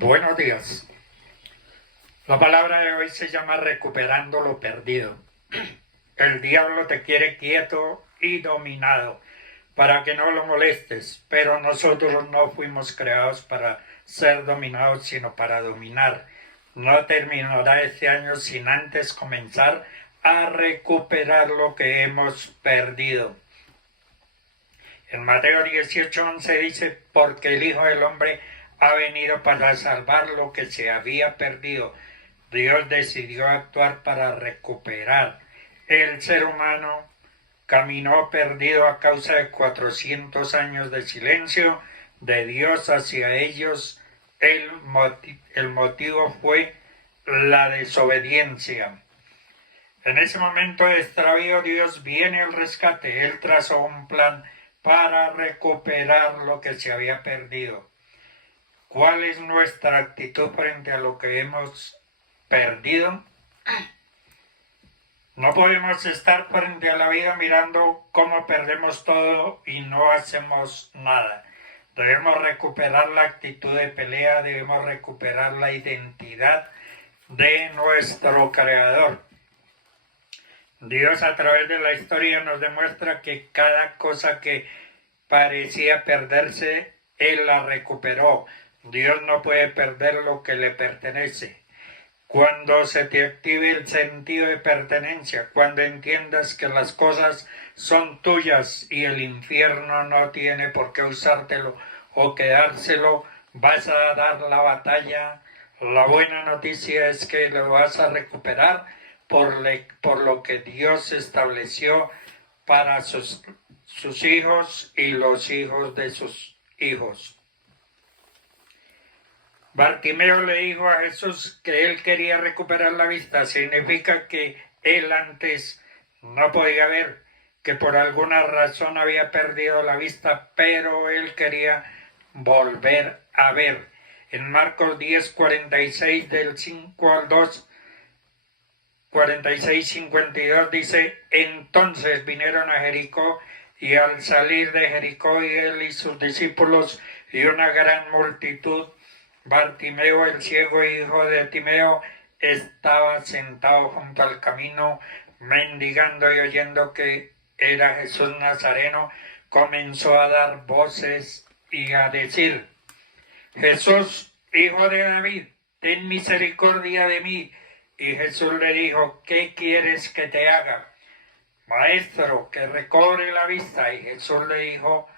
Buenos días. La palabra de hoy se llama recuperando lo perdido. El diablo te quiere quieto y dominado para que no lo molestes, pero nosotros no fuimos creados para ser dominados, sino para dominar. No terminará este año sin antes comenzar a recuperar lo que hemos perdido. En Mateo 18:11 dice, porque el Hijo del Hombre ha venido para salvar lo que se había perdido. Dios decidió actuar para recuperar. El ser humano caminó perdido a causa de 400 años de silencio de Dios hacia ellos. El motivo fue la desobediencia. En ese momento de extravío, Dios viene al rescate. Él trazó un plan para recuperar lo que se había perdido. ¿Cuál es nuestra actitud frente a lo que hemos perdido? No podemos estar frente a la vida mirando cómo perdemos todo y no hacemos nada. Debemos recuperar la actitud de pelea, debemos recuperar la identidad de nuestro Creador. Dios a través de la historia nos demuestra que cada cosa que parecía perderse, Él la recuperó. Dios no puede perder lo que le pertenece. Cuando se te active el sentido de pertenencia, cuando entiendas que las cosas son tuyas y el infierno no tiene por qué usártelo o quedárselo, vas a dar la batalla. La buena noticia es que lo vas a recuperar por lo que Dios estableció para sus hijos y los hijos de sus hijos. Bartimeo le dijo a Jesús que él quería recuperar la vista. Significa que él antes no podía ver, que por alguna razón había perdido la vista, pero él quería volver a ver. En Marcos 10:46 del 5 al 2, 46:52 dice, entonces vinieron a Jericó, y al salir de Jericó él y sus discípulos y una gran multitud, Bartimeo el ciego, hijo de Timeo, estaba sentado junto al camino, mendigando, y oyendo que era Jesús Nazareno, comenzó a dar voces y a decir, Jesús, hijo de David, ten misericordia de mí. Y Jesús le dijo, ¿qué quieres que te haga? Maestro, que recobre la vista. Y Jesús le dijo,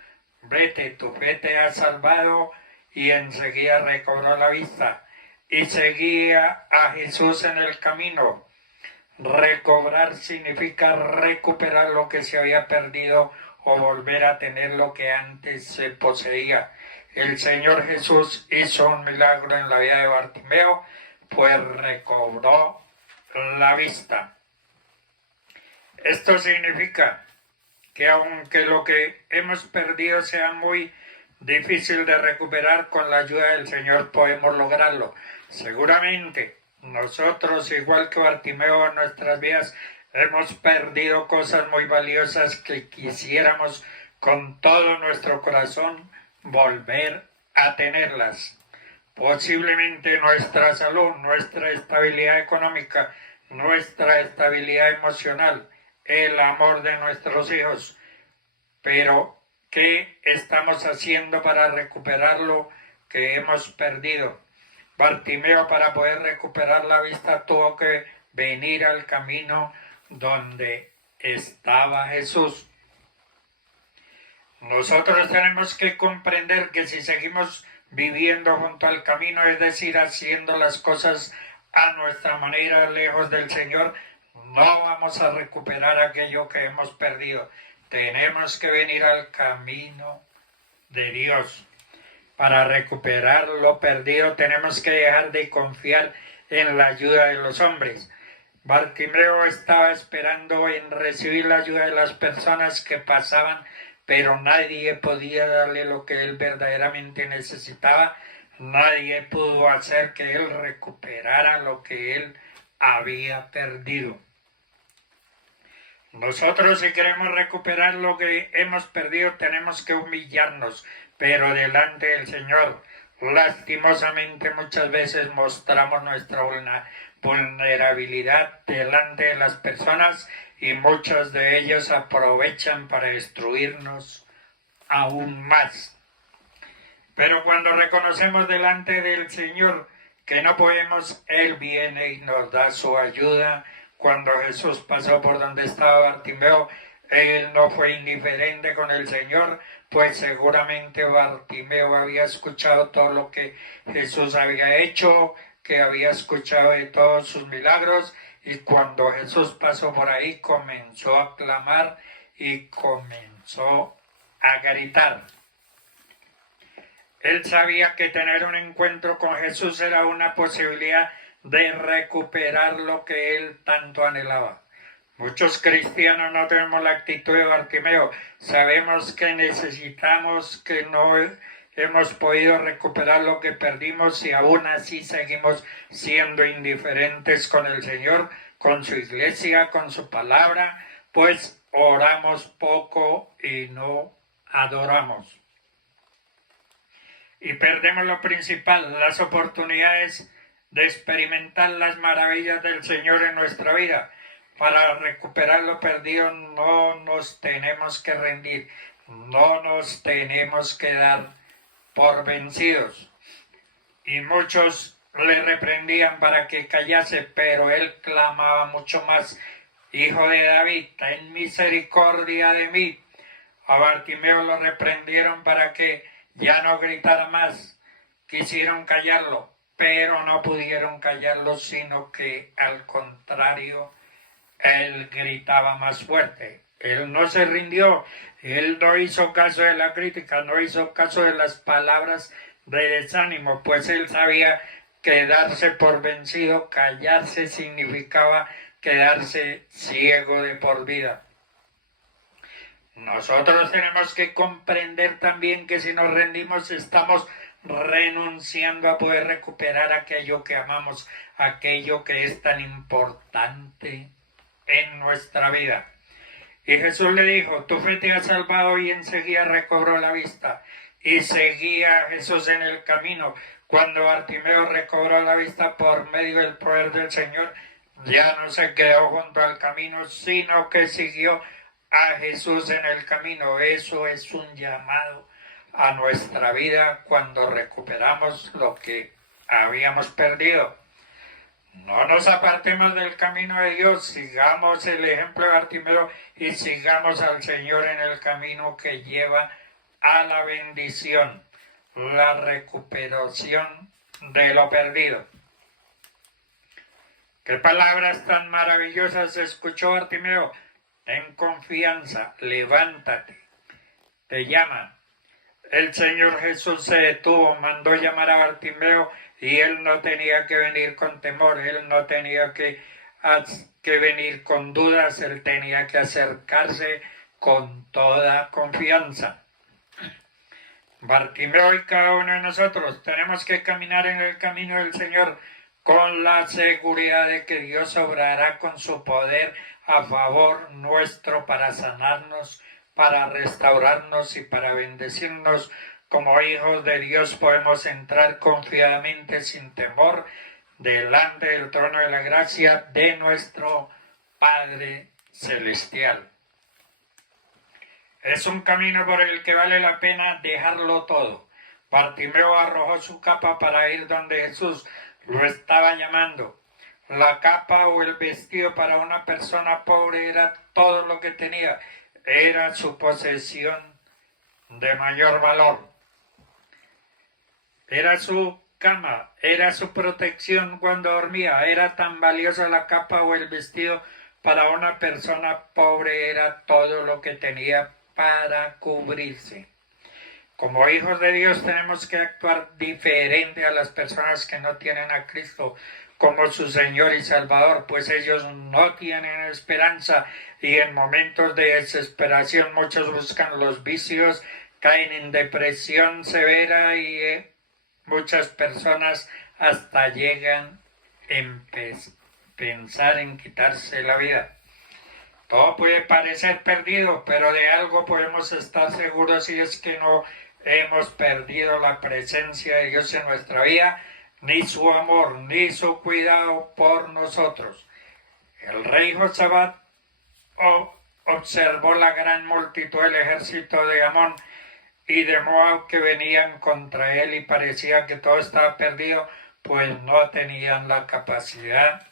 vete, tu fe te ha salvado. Y enseguida recobró la vista. Y seguía a Jesús en el camino. Recobrar significa recuperar lo que se había perdido o volver a tener lo que antes se poseía. El Señor Jesús hizo un milagro en la vida de Bartimeo, pues recobró la vista. Esto significa que aunque lo que hemos perdido sea muy difícil de recuperar, con la ayuda del Señor podemos lograrlo. Seguramente nosotros, igual que Bartimeo, en nuestras vidas hemos perdido cosas muy valiosas que quisiéramos con todo nuestro corazón volver a tenerlas. Posiblemente nuestra salud, nuestra estabilidad económica, nuestra estabilidad emocional, el amor de nuestros hijos. Pero, ¿qué estamos haciendo para recuperar lo que hemos perdido? Bartimeo, para poder recuperar la vista, tuvo que venir al camino donde estaba Jesús. Nosotros tenemos que comprender que si seguimos viviendo junto al camino, es decir, haciendo las cosas a nuestra manera, lejos del Señor, no vamos a recuperar aquello que hemos perdido. Tenemos que venir al camino de Dios. Para recuperar lo perdido tenemos que dejar de confiar en la ayuda de los hombres. Bartimeo estaba esperando en recibir la ayuda de las personas que pasaban, pero nadie podía darle lo que él verdaderamente necesitaba. Nadie pudo hacer que él recuperara lo que él había perdido. Nosotros, si queremos recuperar lo que hemos perdido, tenemos que humillarnos, pero delante del Señor. Lastimosamente muchas veces mostramos nuestra vulnerabilidad delante de las personas y muchos de ellos aprovechan para destruirnos aún más. Pero cuando reconocemos delante del Señor que no podemos, Él viene y nos da su ayuda. Cuando Jesús pasó por donde estaba Bartimeo, Él no fue indiferente con el Señor, pues seguramente Bartimeo había escuchado todo lo que Jesús había hecho, que había escuchado de todos sus milagros, y cuando Jesús pasó por ahí comenzó a clamar y comenzó a gritar. Él sabía que tener un encuentro con Jesús era una posibilidad de recuperar lo que él tanto anhelaba. Muchos cristianos no tenemos la actitud de Bartimeo. Sabemos que necesitamos, que no hemos podido recuperar lo que perdimos y aún así seguimos siendo indiferentes con el Señor, con su iglesia, con su palabra, pues oramos poco y no adoramos. Y perdemos lo principal, las oportunidades de experimentar las maravillas del Señor en nuestra vida. Para recuperar lo perdido no nos tenemos que rendir, no nos tenemos que dar por vencidos. Y muchos le reprendían para que callase, pero él clamaba mucho más: Hijo de David, ten misericordia de mí. A Bartimeo lo reprendieron para que ya no gritara más. Quisieron callarlo, pero no pudieron callarlo, sino que al contrario, él gritaba más fuerte. Él no se rindió, él no hizo caso de la crítica, no hizo caso de las palabras de desánimo, pues él sabía que darse por vencido, callarse, significaba quedarse ciego de por vida. Nosotros tenemos que comprender también que si nos rendimos estamos renunciando a poder recuperar aquello que amamos, aquello que es tan importante en nuestra vida. Y Jesús le dijo: tu fe te ha salvado, y enseguida recobró la vista. Y seguía Jesús en el camino. Cuando Bartimeo recobró la vista por medio del poder del Señor, ya no se quedó junto al camino, sino que siguió a Jesús en el camino. Eso es un llamado a nuestra vida cuando recuperamos lo que habíamos perdido. No nos apartemos del camino de Dios, sigamos el ejemplo de Bartimeo y sigamos al Señor en el camino que lleva a la bendición, la recuperación de lo perdido. ¿Qué palabras tan maravillosas escuchó Bartimeo? Ten confianza, levántate, te llama. El Señor Jesús se detuvo, mandó llamar a Bartimeo, y él no tenía que venir con temor, él no tenía que venir con dudas, él tenía que acercarse con toda confianza. Bartimeo y cada uno de nosotros tenemos que caminar en el camino del Señor con la seguridad de que Dios obrará con su poder a favor nuestro para sanarnos, para restaurarnos y para bendecirnos. Como hijos de Dios podemos entrar confiadamente, sin temor, delante del trono de la gracia de nuestro Padre Celestial. Es un camino por el que vale la pena dejarlo todo. Bartimeo arrojó su capa para ir donde Jesús lo estaba llamando. La capa o el vestido para una persona pobre era todo lo que tenía, era su posesión de mayor valor. Era su cama, era su protección cuando dormía. Era tan valiosa la capa o el vestido para una persona pobre, era todo lo que tenía para cubrirse. Como hijos de Dios tenemos que actuar diferente a las personas que no tienen a Cristo como su Señor y Salvador, pues ellos no tienen esperanza y en momentos de desesperación muchos buscan los vicios, caen en depresión severa y muchas personas hasta llegan a pensar en quitarse la vida. Todo puede parecer perdido, pero de algo podemos estar seguros, y es que no hemos perdido la presencia de Dios en nuestra vida, ni su amor, ni su cuidado por nosotros. El rey Josafat observó la gran multitud del ejército de Amón y de Moab que venían contra él y parecía que todo estaba perdido, pues no tenían la capacidad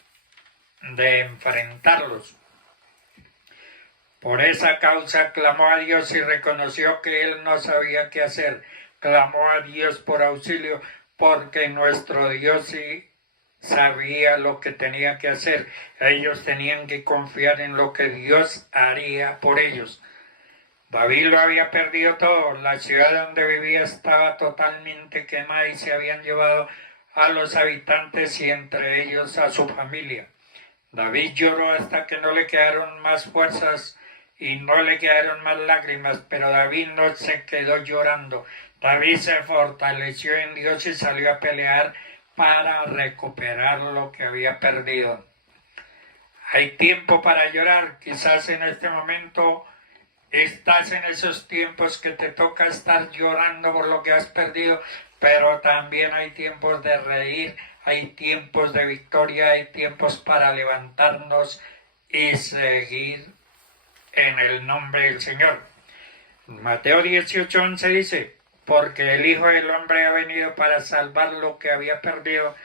de enfrentarlos. Por esa causa clamó a Dios y reconoció que él no sabía qué hacer. Clamó a Dios por auxilio porque nuestro Dios sí sabía lo que tenía que hacer. Ellos tenían que confiar en lo que Dios haría por ellos. David lo había perdido todo. La ciudad donde vivía estaba totalmente quemada y se habían llevado a los habitantes y entre ellos a su familia. David lloró hasta que no le quedaron más fuerzas y no le quedaron más lágrimas, pero David no se quedó llorando. David se fortaleció en Dios y salió a pelear para recuperar lo que había perdido. Hay tiempo para llorar. Quizás en este momento estás en esos tiempos que te toca estar llorando por lo que has perdido, pero también hay tiempos de reír, hay tiempos de victoria, hay tiempos para levantarnos y seguir en el nombre del Señor. Mateo 18:11 dice: porque el Hijo del Hombre ha venido para salvar lo que había perdido.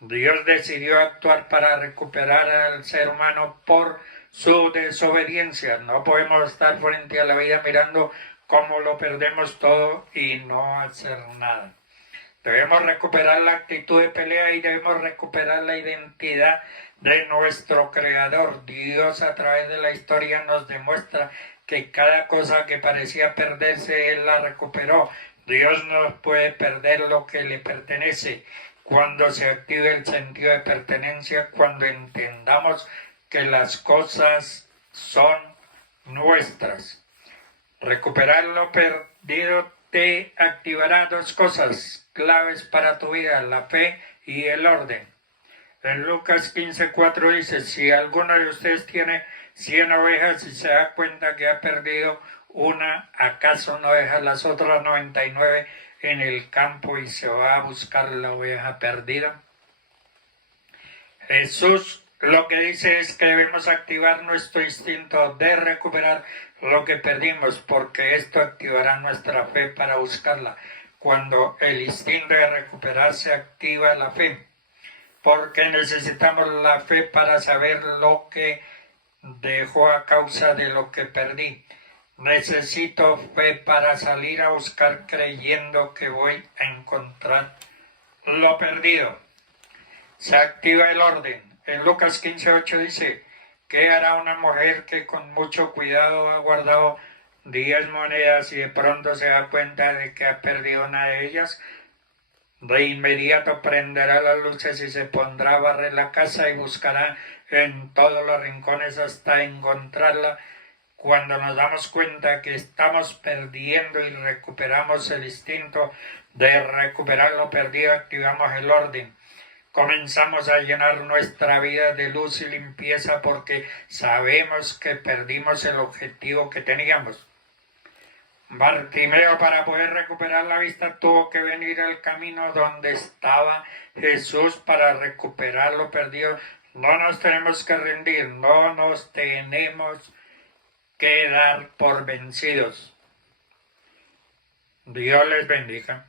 Dios decidió actuar para recuperar al ser humano por su desobediencia. No podemos estar frente a la vida mirando cómo lo perdemos todo y no hacer nada. Debemos recuperar la actitud de pelea y debemos recuperar la identidad de nuestro Creador. Dios a través de la historia nos demuestra que cada cosa que parecía perderse, Él la recuperó. Dios no puede perder lo que le pertenece. Cuando se active el sentido de pertenencia, cuando entendamos que las cosas son nuestras. Recuperar lo perdido te activará dos cosas claves para tu vida: la fe y el orden. En Lucas 15:4 dice: si alguno de ustedes tiene 100 ovejas y se da cuenta que ha perdido una, ¿acaso no deja las otras 99 en el campo y se va a buscar la oveja perdida? Jesús lo que dice es que debemos activar nuestro instinto de recuperar lo que perdimos, porque esto activará nuestra fe para buscarla. Cuando el instinto de recuperar se activa la fe, porque necesitamos la fe para saber lo que dejó a causa de lo que perdí. Necesito fe para salir a buscar creyendo que voy a encontrar lo perdido. Se activa el orden. En Lucas 15:8 dice: ¿qué hará una mujer que con mucho cuidado ha guardado 10 monedas y de pronto se da cuenta de que ha perdido una de ellas? De inmediato prenderá las luces y se pondrá a barrer la casa y buscará en todos los rincones hasta encontrarla. Cuando nos damos cuenta que estamos perdiendo y recuperamos el instinto de recuperar lo perdido, activamos el orden. Comenzamos a llenar nuestra vida de luz y limpieza porque sabemos que perdimos el objetivo que teníamos. Bartimeo, para poder recuperar la vista, tuvo que venir al camino donde estaba Jesús para recuperar lo perdido. No nos tenemos que rendir, no nos tenemos que dar por vencidos. Dios les bendiga.